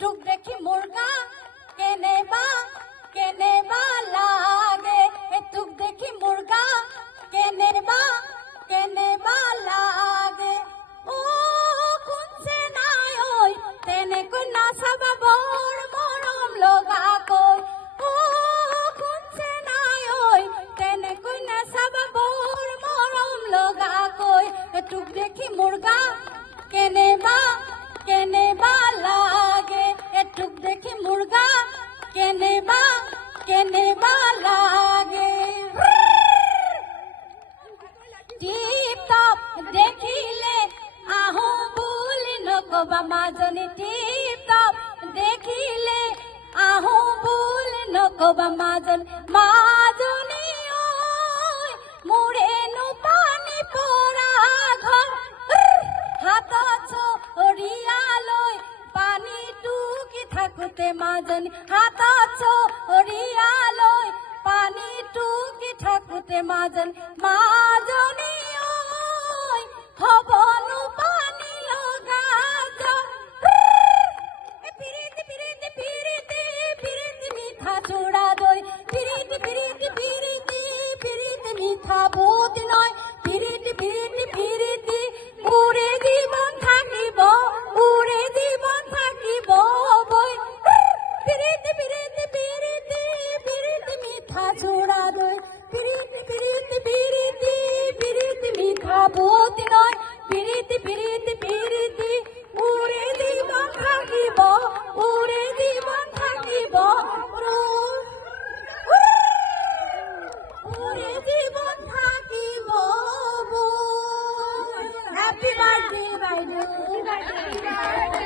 টুক দেখি মুরগা কেনে বা লাগে টুক দেখি মুরগা কেনে বা লাগে ও কুনছে নাই ওই তেনে কই না সাবাবর মরম লগা কই ও কুনছে নাই ওই তেনে কই না সাবাবর মরম লগা কই টুক দেখি মুরগা কেনে বা লাগে টুক দেখি মুরগা কেনে বা লাগে টিপ টপ দেখিলে আহো বুলি নকবা মাজনী টিপ টপ দেখিলে আহো বুলি নকবা মাজনী ঐ মোৰেনো পানী পৰা ঘৰ হাতত চৰিয়ালৈ পানী টুকি থাকোতে মাজনী হাতত চৰিয়ালৈ পানী টুকি থাকোতে মাজনী ঐ হ'ব